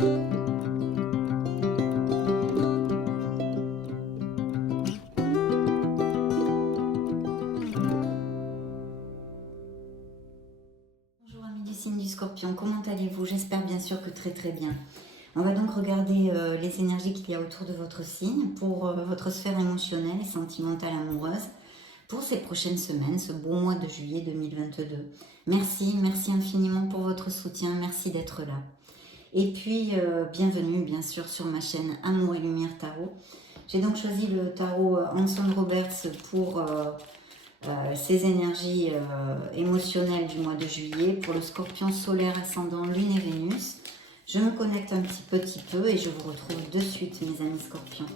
Bonjour amis du signe du Scorpion, comment allez-vous? J'espère bien sûr que très très bien. On va donc regarder les énergies qu'il y a autour de votre signe pour votre sphère émotionnelle et sentimentale amoureuse pour ces prochaines semaines, ce beau mois de juillet 2022. Merci infiniment pour votre soutien, merci d'être là. Et puis, bienvenue bien sûr sur ma chaîne Amour et Lumière Tarot. J'ai donc choisi le tarot Anson Roberts pour ces énergies émotionnelles du mois de juillet pour le Scorpion solaire ascendant Lune et Vénus. Je me connecte un petit peu et je vous retrouve de suite mes amis Scorpions.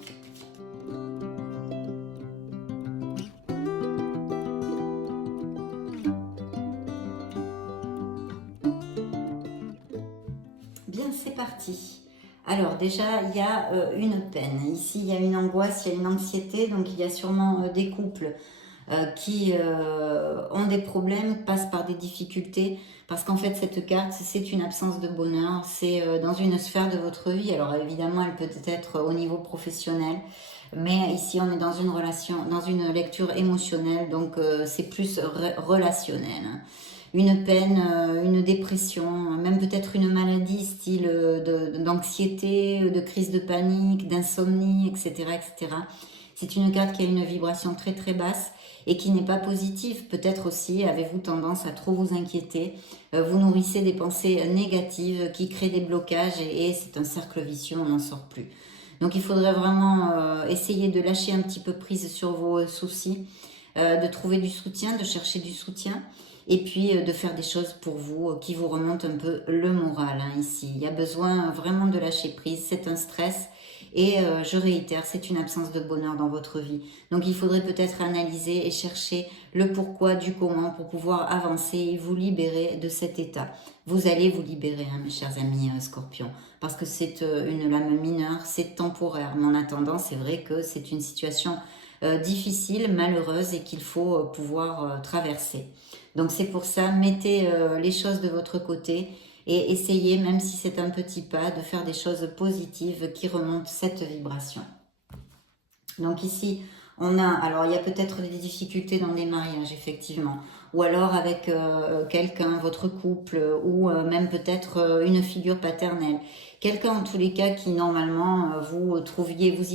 Bien, c'est parti. Alors déjà, il y a une peine. Ici, il y a une angoisse, il y a une anxiété. Donc, il y a sûrement des couples qui ont des problèmes, passent par des difficultés. Parce qu'en fait, cette carte, c'est une absence de bonheur. C'est dans une sphère de votre vie. Alors, évidemment, elle peut être au niveau professionnel. Mais ici, on est dans une relation, dans une lecture émotionnelle. Donc, c'est plus relationnel. Une peine, une dépression, même peut-être une maladie style d'anxiété, de crise de panique, d'insomnie, etc., etc. C'est une carte qui a une vibration très très basse et qui n'est pas positive. Peut-être aussi avez-vous tendance à trop vous inquiéter, vous nourrissez des pensées négatives qui créent des blocages et c'est un cercle vicieux, on n'en sort plus. Donc il faudrait vraiment essayer de lâcher un petit peu prise sur vos soucis, de trouver du soutien, de chercher du soutien et puis de faire des choses pour vous qui vous remontent un peu le moral ici. Il y a besoin vraiment de lâcher prise, c'est un stress et je réitère, c'est une absence de bonheur dans votre vie. Donc il faudrait peut-être analyser et chercher le pourquoi du comment pour pouvoir avancer et vous libérer de cet état. Vous allez vous libérer, mes chers amis Scorpions, parce que c'est une lame mineure, c'est temporaire. Mais en attendant, c'est vrai que c'est une situation difficile, malheureuse et qu'il faut pouvoir traverser. Donc c'est pour ça, mettez les choses de votre côté et essayez, même si c'est un petit pas, de faire des choses positives qui remontent cette vibration. Donc ici, on a, alors il y a peut-être des difficultés dans les mariages, effectivement, ou alors avec quelqu'un, votre couple, ou même peut-être une figure paternelle. Quelqu'un en tous les cas qui normalement vous y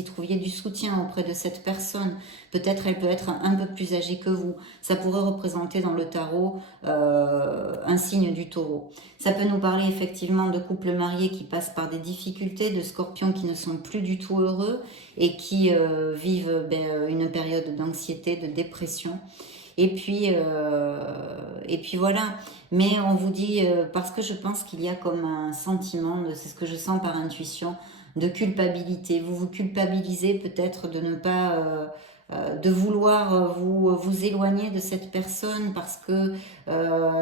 trouviez du soutien auprès de cette personne. Peut-être elle peut être un peu plus âgée que vous. Ça pourrait représenter dans le tarot un signe du taureau. Ça peut nous parler effectivement de couples mariés qui passent par des difficultés, de scorpions qui ne sont plus du tout heureux et qui vivent une période d'anxiété, de dépression. Et puis voilà. Mais on vous dit, parce que je pense qu'il y a comme un sentiment, c'est ce que je sens par intuition, de culpabilité. Vous vous culpabilisez peut-être de ne pas, de vouloir vous éloigner de cette personne parce que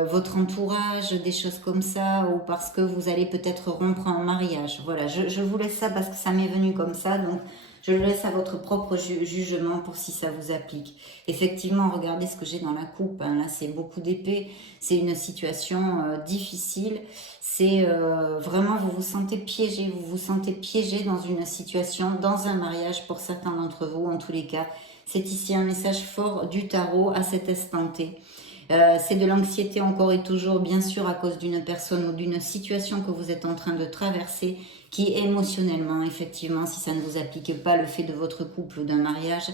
votre entourage, des choses comme ça, ou parce que vous allez peut-être rompre un mariage. Voilà, je vous laisse ça parce que ça m'est venu comme ça, donc je le laisse à votre propre jugement pour si ça vous applique. Effectivement, regardez ce que j'ai dans la coupe. Hein. Là, c'est beaucoup d'épée. C'est une situation difficile. C'est vraiment, vous vous sentez piégé. Vous vous sentez piégé dans une situation, dans un mariage pour certains d'entre vous, en tous les cas. C'est ici un message fort du tarot à cet instant T. C'est de l'anxiété encore et toujours, bien sûr, à cause d'une personne ou d'une situation que vous êtes en train de traverser qui émotionnellement, effectivement, si ça ne vous applique pas le fait de votre couple ou d'un mariage,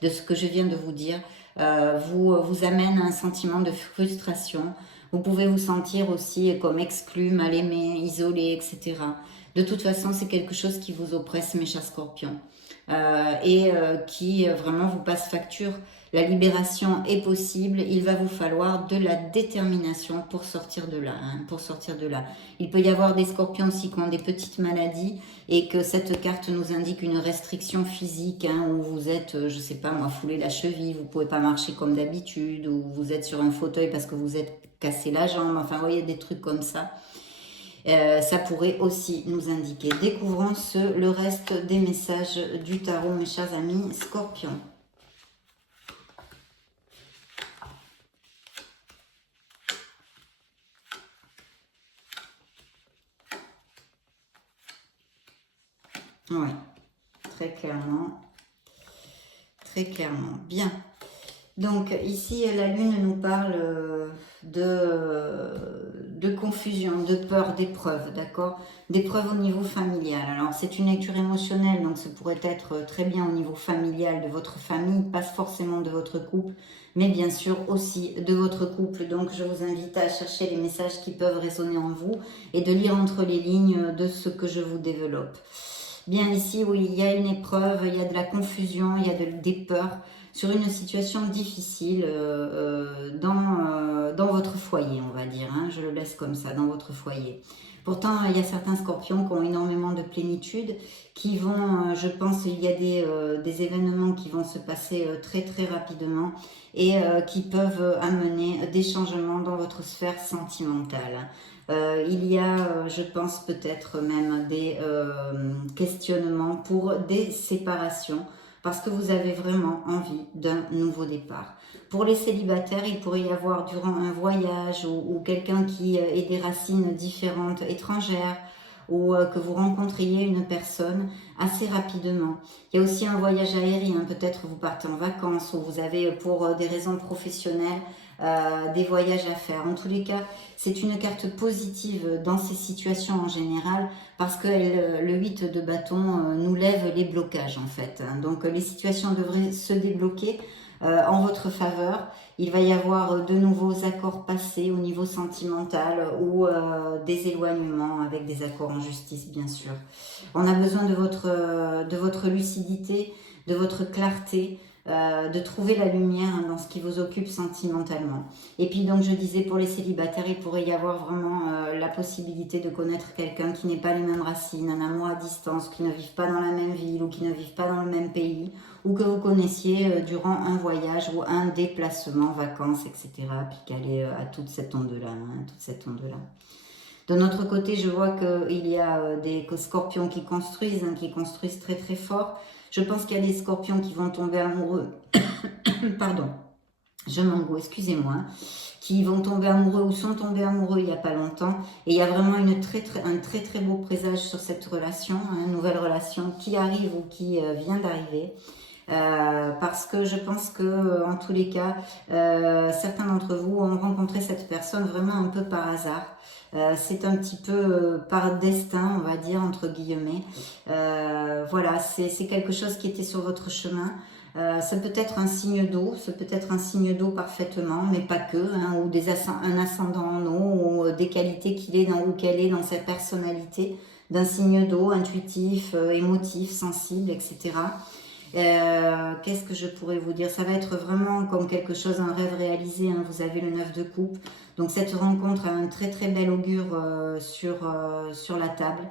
de ce que je viens de vous dire, vous amène à un sentiment de frustration. Vous pouvez vous sentir aussi comme exclu, mal aimé, isolé, etc. De toute façon, c'est quelque chose qui vous oppresse, mes chers scorpions, et qui vraiment vous passe facture. La libération est possible, il va vous falloir de la détermination pour sortir de là. Pour sortir de là. Il peut y avoir des scorpions aussi qui ont des petites maladies et que cette carte nous indique une restriction physique où vous êtes, je sais pas moi, foulé la cheville, vous pouvez pas marcher comme d'habitude, ou vous êtes sur un fauteuil parce que vous êtes cassé la jambe, enfin vous voyez des trucs comme ça. Ça pourrait aussi nous indiquer. Découvrons le reste des messages du tarot, mes chers amis scorpions. Oui, très clairement. Très clairement. Bien. Donc ici, la Lune nous parle de confusion, de peur, d'épreuve, d'accord? D'épreuve au niveau familial. Alors c'est une lecture émotionnelle, donc ça pourrait être très bien au niveau familial de votre famille, pas forcément de votre couple, mais bien sûr aussi de votre couple. Donc je vous invite à chercher les messages qui peuvent résonner en vous et de lire entre les lignes de ce que je vous développe. Bien ici, oui, il y a une épreuve, il y a de la confusion, il y a des peurs sur une situation difficile dans votre foyer, on va dire. Hein, je le laisse comme ça, dans votre foyer. Pourtant, il y a certains scorpions qui ont énormément de plénitude, qui vont, je pense, il y a des événements qui vont se passer très très rapidement et qui peuvent amener des changements dans votre sphère sentimentale. Il y a, je pense, peut-être même des questionnements pour des séparations parce que vous avez vraiment envie d'un nouveau départ. Pour les célibataires, il pourrait y avoir durant un voyage ou quelqu'un qui ait des racines différentes, étrangères, ou que vous rencontriez une personne assez rapidement. Il y a aussi un voyage aérien, peut-être vous partez en vacances ou vous avez pour des raisons professionnelles des voyages à faire. En tous les cas, c'est une carte positive dans ces situations en général parce que le 8 de bâton nous lève les blocages en fait. Donc les situations devraient se débloquer en votre faveur. Il va y avoir de nouveaux accords passés au niveau sentimental ou des éloignements avec des accords en justice bien sûr. On a besoin de votre lucidité, de votre clarté, de trouver la lumière dans ce qui vous occupe sentimentalement. Et puis donc je disais pour les célibataires, il pourrait y avoir vraiment la possibilité de connaître quelqu'un qui n'est pas les mêmes racines, un amour à distance, qui ne vivent pas dans la même ville ou qui ne vivent pas dans le même pays, ou que vous connaissiez durant un voyage ou un déplacement, vacances, etc. Puis qu'elle est à toute cette onde-là, toute cette onde-là. De notre côté, je vois qu'il y a des scorpions qui construisent très très fort. Je pense qu'il y a des scorpions qui vont tomber amoureux. Pardon, je m'engoue, excusez-moi. Qui vont tomber amoureux ou sont tombés amoureux il n'y a pas longtemps. Et il y a vraiment un très très beau présage sur cette relation, une nouvelle relation qui arrive ou qui vient d'arriver. Parce que je pense que en tous les cas, certains d'entre vous ont rencontré cette personne vraiment un peu par hasard. C'est un petit peu par destin, on va dire, entre guillemets. Voilà, c'est quelque chose qui était sur votre chemin. Ça peut être un signe d'eau, ça peut être un signe d'eau parfaitement, mais pas que, hein, ou un ascendant en eau, ou des qualités qu'il est ou qu'elle est dans sa personnalité, d'un signe d'eau intuitif, émotif, sensible, etc. Qu'est-ce que je pourrais vous dire? Ça va être vraiment comme quelque chose, un rêve réalisé, hein. Vous avez le 9 de coupe. Donc cette rencontre a un très très bel augure sur la table.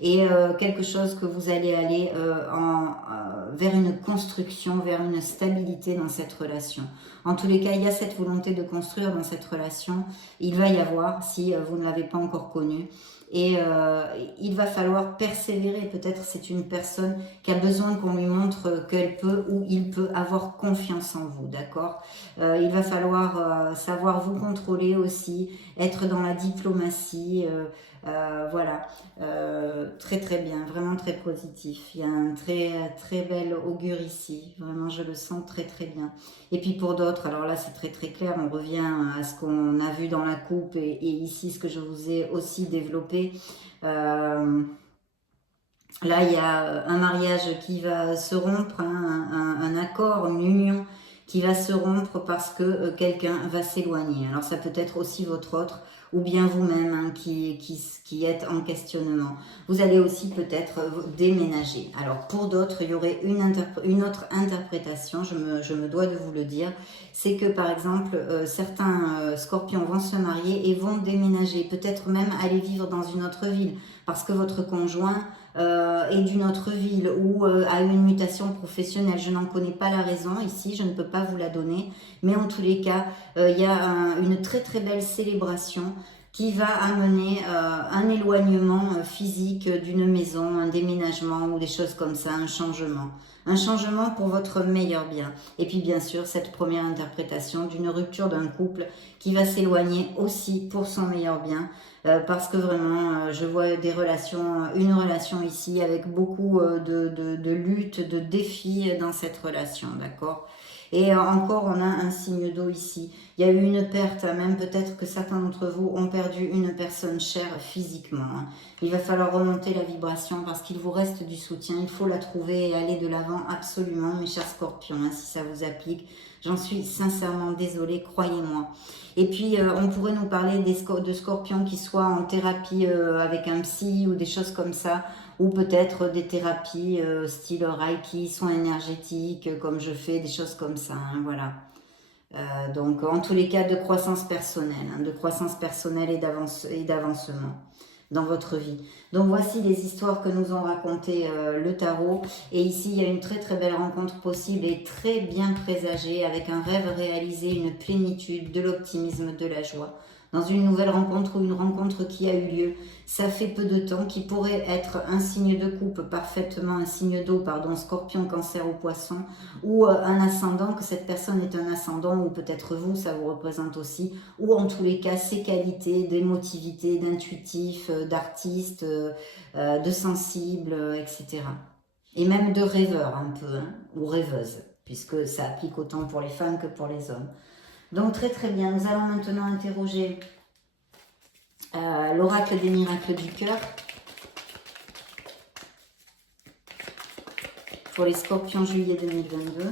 Et quelque chose que vous allez aller vers une construction, vers une stabilité dans cette relation. En tous les cas, il y a cette volonté de construire dans cette relation. Il va y avoir, si vous ne l'avez pas encore connue. Et il va falloir persévérer. Peut-être c'est une personne qui a besoin qu'on lui montre qu'elle peut ou il peut avoir confiance en vous, d'accord? Il va falloir savoir vous contrôler aussi, être dans la diplomatie, voilà, très très bien, vraiment très positif. Il y a un très très bel augure ici, vraiment je le sens très très bien. Et puis pour d'autres, alors là c'est très très clair, on revient à ce qu'on a vu dans la coupe et ici ce que je vous ai aussi développé. Là, il y a un mariage qui va se rompre, hein, un accord, une union qui va se rompre parce que quelqu'un va s'éloigner. Alors, ça peut être aussi votre autre ou bien vous-même hein, qui êtes en questionnement. Vous allez aussi peut-être déménager. Alors, pour d'autres, il y aurait une autre interprétation, je me dois de vous le dire. C'est que, par exemple, certains scorpions vont se marier et vont déménager, peut-être même aller vivre dans une autre ville parce que votre conjoint est d'une autre ville ou a une mutation professionnelle. Je n'en connais pas la raison ici, je ne peux pas vous la donner. Mais en tous les cas, il y a une très très belle célébration qui va amener un éloignement physique d'une maison, un déménagement ou des choses comme ça, un changement. Un changement pour votre meilleur bien. Et puis bien sûr, cette première interprétation d'une rupture d'un couple qui va s'éloigner aussi pour son meilleur bien. Parce que vraiment, je vois des relations, une relation ici avec beaucoup de luttes, de défis dans cette relation, d'accord? Et encore, on a un signe d'eau ici. Il y a eu une perte, même peut-être que certains d'entre vous ont perdu une personne chère physiquement. Il va falloir remonter la vibration parce qu'il vous reste du soutien. Il faut la trouver et aller de l'avant absolument, mes chers scorpions, si ça vous applique. J'en suis sincèrement désolée, croyez-moi. Et puis, on pourrait nous parler de scorpions qui soient en thérapie avec un psy ou des choses comme ça, ou peut-être des thérapies style Reiki, soins énergétiques, comme je fais, des choses comme ça, voilà. Donc, en tous les cas, de croissance personnelle et d'avancement dans votre vie. Donc, voici les histoires que nous ont racontées le tarot. Et ici, il y a une très très belle rencontre possible et très bien présagée avec un rêve réalisé, une plénitude, de l'optimisme, de la joie. Dans une nouvelle rencontre ou une rencontre qui a eu lieu, ça fait peu de temps, qui pourrait être un signe de coupe parfaitement, un signe d'eau, pardon, scorpion, cancer ou poisson, ou un ascendant, que cette personne est un ascendant, ou peut-être vous, ça vous représente aussi, ou en tous les cas, ses qualités d'émotivité, d'intuitif, d'artiste, de sensible, etc. Et même de rêveur un peu, ou rêveuse, puisque ça applique autant pour les femmes que pour les hommes. Donc très très bien, nous allons maintenant interroger l'oracle des miracles du cœur pour les scorpions juillet 2022.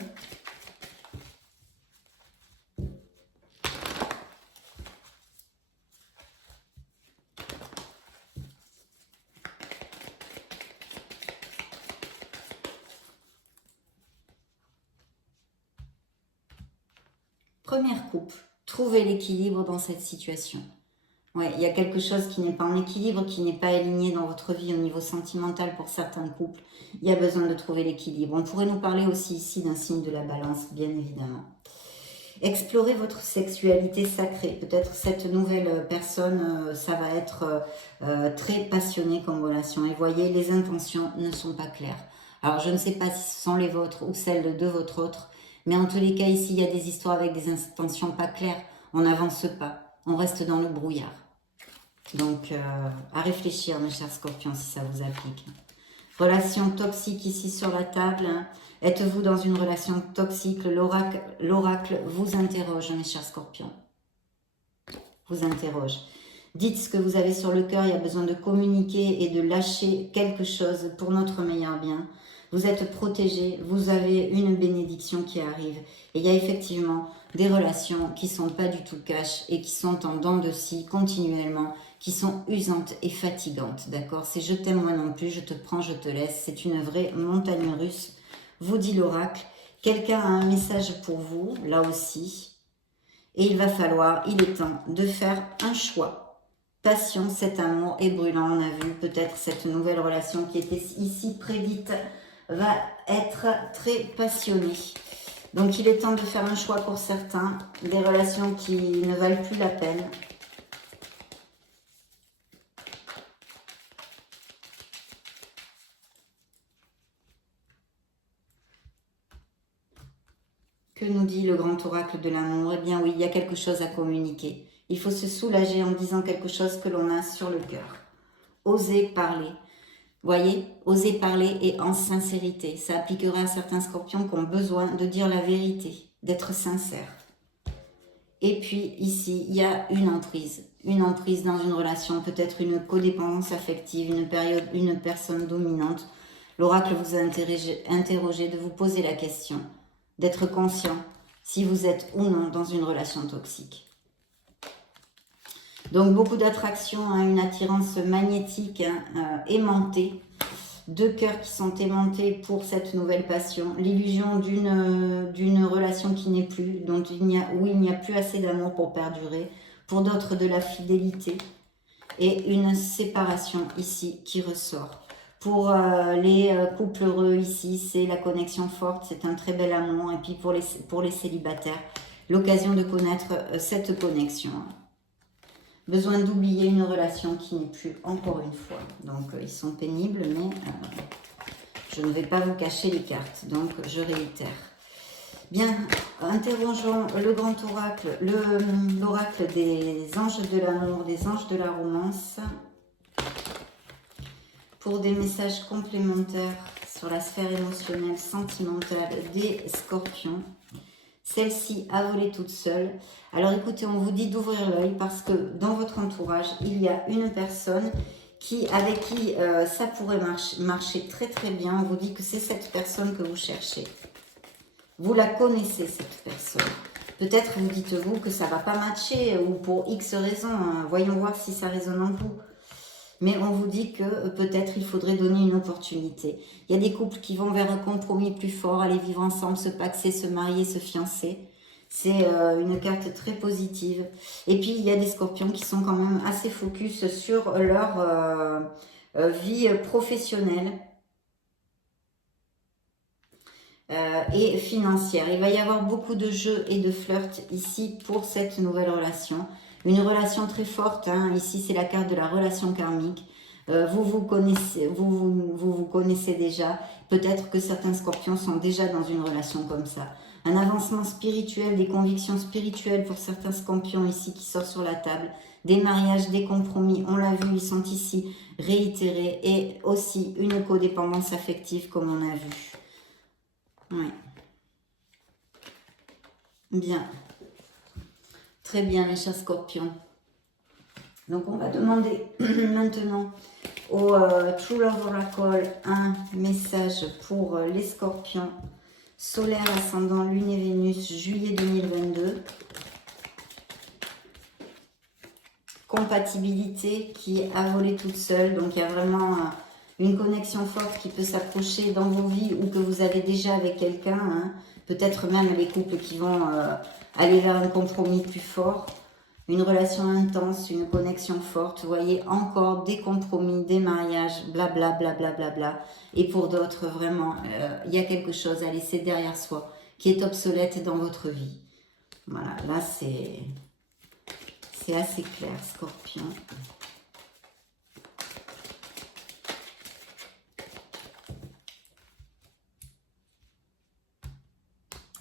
Première coupe, trouvez l'équilibre dans cette situation. Ouais, il y a quelque chose qui n'est pas en équilibre, qui n'est pas aligné dans votre vie au niveau sentimental pour certains couples. Il y a besoin de trouver l'équilibre. On pourrait nous parler aussi ici d'un signe de la balance, bien évidemment. Explorez votre sexualité sacrée. Peut-être cette nouvelle personne, ça va être très passionné comme relation. Et voyez, les intentions ne sont pas claires. Alors, je ne sais pas si ce sont les vôtres ou celles de votre autre, mais en tous les cas, ici, il y a des histoires avec des intentions pas claires. On n'avance pas, on reste dans le brouillard. Donc, à réfléchir, mes chers scorpions, si ça vous applique. Relation toxique ici sur la table. Êtes-vous dans une relation toxique? L'oracle vous interroge, mes chers scorpions. Vous interroge. Dites ce que vous avez sur le cœur. Il y a besoin de communiquer et de lâcher quelque chose pour notre meilleur bien. Vous êtes protégés, vous avez une bénédiction qui arrive. Et il y a effectivement des relations qui ne sont pas du tout cash et qui sont en dents de scie continuellement, qui sont usantes et fatigantes, d'accord? C'est je t'aime moi non plus, je te prends, je te laisse. C'est une vraie montagne russe, vous dit l'oracle. Quelqu'un a un message pour vous, là aussi. Et il est temps de faire un choix. Passion, cet amour est brûlant, on a vu peut-être cette nouvelle relation qui était ici prédite va être très passionnée. Donc il est temps de faire un choix pour certains, des relations qui ne valent plus la peine. Que nous dit le grand oracle de l'amour? Eh bien oui, il y a quelque chose à communiquer. Il faut se soulager en disant quelque chose que l'on a sur le cœur. Osez parler. Voyez, oser parler et en sincérité. Ça appliquera à certains scorpions qui ont besoin de dire la vérité, d'être sincères. Et puis ici, il y a une emprise dans une relation, peut-être une codépendance affective, une personne dominante. L'oracle vous a interrogé de vous poser la question, d'être conscient si vous êtes ou non dans une relation toxique. Donc beaucoup d'attraction, une attirance magnétique aimantée, deux cœurs qui sont aimantés pour cette nouvelle passion, l'illusion d'une relation qui n'est plus, où il n'y a plus assez d'amour pour perdurer, pour d'autres de la fidélité et une séparation ici qui ressort. Pour les couples heureux ici, c'est la connexion forte, c'est un très bel amour. Et puis pour les célibataires, l'occasion de connaître cette connexion. Besoin d'oublier une relation qui n'est plus, encore une fois. Donc, ils sont pénibles, mais je ne vais pas vous cacher les cartes. Donc, je réitère. Bien, interrogeons le grand oracle, l'oracle des anges de l'amour, des anges de la romance, pour des messages complémentaires sur la sphère émotionnelle, sentimentale des scorpions. Celle-ci a volé toute seule. Alors écoutez, on vous dit d'ouvrir l'œil parce que dans votre entourage, il y a une personne avec qui ça pourrait marcher très très bien. On vous dit que c'est cette personne que vous cherchez. Vous la connaissez, cette personne. Peut-être vous dites-vous que ça ne va pas matcher ou pour X raisons. Hein. Voyons voir si ça résonne en vous. Mais on vous dit que peut-être il faudrait donner une opportunité. Il y a des couples qui vont vers un compromis plus fort, aller vivre ensemble, se paxer, se marier, se fiancer. C'est une carte très positive. Et puis, il y a des scorpions qui sont quand même assez focus sur leur vie professionnelle et financière. Il va y avoir beaucoup de jeux et de flirts ici pour cette nouvelle relation. Une relation très forte, hein. Ici c'est la carte de la relation karmique. Vous connaissez déjà. Peut-être que certains scorpions sont déjà dans une relation comme ça. Un avancement spirituel, des convictions spirituelles pour certains scorpions ici qui sortent sur la table. Des mariages, des compromis, on l'a vu, ils sont ici réitérés. Et aussi une codépendance affective comme on a vu. Oui. Bien. Très bien, mes chers scorpions. Donc, on va demander maintenant au True Love Oracle un message pour les scorpions. Solaire, ascendant, lune et Vénus, juillet 2022. Compatibilité qui a volé toute seule. Donc, il y a vraiment une connexion forte qui peut s'approcher dans vos vies ou que vous avez déjà avec quelqu'un. Hein. Peut-être même les couples qui vont aller vers un compromis plus fort. Une relation intense, une connexion forte. Vous voyez, encore des compromis, des mariages, blabla, blabla, blabla. Et pour d'autres, vraiment, il y a quelque chose à laisser derrière soi qui est obsolète dans votre vie. Voilà, là, c'est assez clair, Scorpion.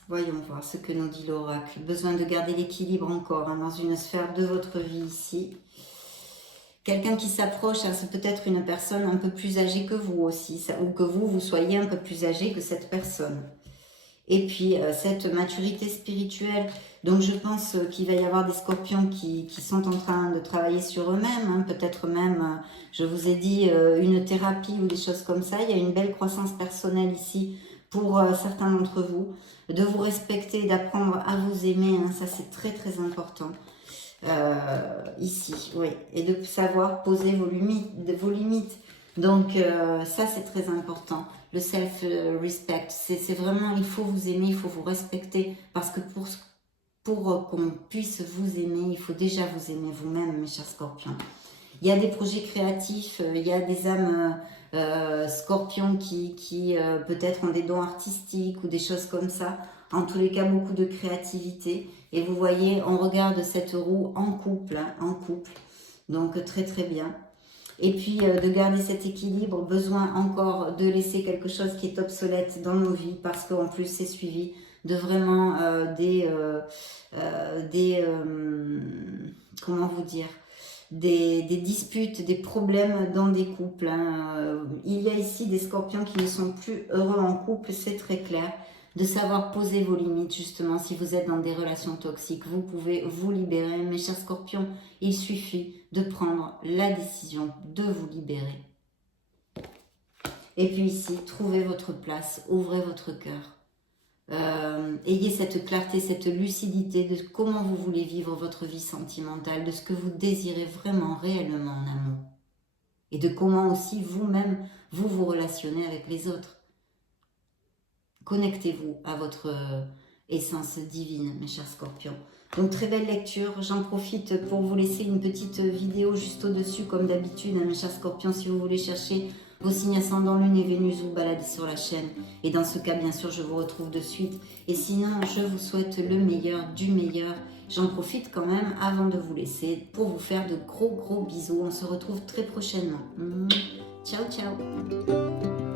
Voyons voir ce que nous dit l'oracle. Besoin de garder l'équilibre encore hein, dans une sphère de votre vie ici. Quelqu'un qui s'approche, hein, c'est peut-être une personne un peu plus âgée que vous aussi, ou que vous soyez un peu plus âgé que cette personne. Et puis, cette maturité spirituelle, donc je pense qu'il va y avoir des scorpions qui sont en train de travailler sur eux-mêmes, hein, peut-être même, je vous ai dit, une thérapie ou des choses comme ça. Il y a une belle croissance personnelle ici pour certains d'entre vous, de vous respecter, d'apprendre à vous aimer, hein, ça c'est très très important. Ici, oui, et de savoir poser vos limites. Donc, ça, c'est très important. Le self-respect, c'est vraiment, il faut vous aimer, il faut vous respecter. Parce que pour qu'on puisse vous aimer, il faut déjà vous aimer vous-même, mes chers scorpions. Il y a des projets créatifs, il y a des âmes scorpions qui peut-être ont des dons artistiques ou des choses comme ça. En tous les cas, beaucoup de créativité. Et vous voyez, on regarde cette roue en couple, hein, en couple. Donc, très très bien. Et puis, de garder cet équilibre, besoin encore de laisser quelque chose qui est obsolète dans nos vies, parce qu'en plus, c'est suivi de vraiment comment vous dire, des disputes, des problèmes dans des couples. Hein. Il y a ici des scorpions qui ne sont plus heureux en couple, c'est très clair. De savoir poser vos limites, justement, si vous êtes dans des relations toxiques, vous pouvez vous libérer. Mes chers scorpions, il suffit de prendre la décision de vous libérer. Et puis ici, trouvez votre place, ouvrez votre cœur. Ayez cette clarté, cette lucidité de comment vous voulez vivre votre vie sentimentale, de ce que vous désirez vraiment, réellement en amour. Et de comment aussi vous-même, vous relationnez avec les autres. Connectez-vous à votre essence divine, mes chers scorpions. Donc, très belle lecture. J'en profite pour vous laisser une petite vidéo juste au-dessus, comme d'habitude, hein, mes chers scorpions, si vous voulez chercher vos signes ascendant Lune et Vénus vous baladez sur la chaîne. Et dans ce cas, bien sûr, je vous retrouve de suite. Et sinon, je vous souhaite le meilleur du meilleur. J'en profite quand même avant de vous laisser pour vous faire de gros bisous. On se retrouve très prochainement. Ciao, ciao.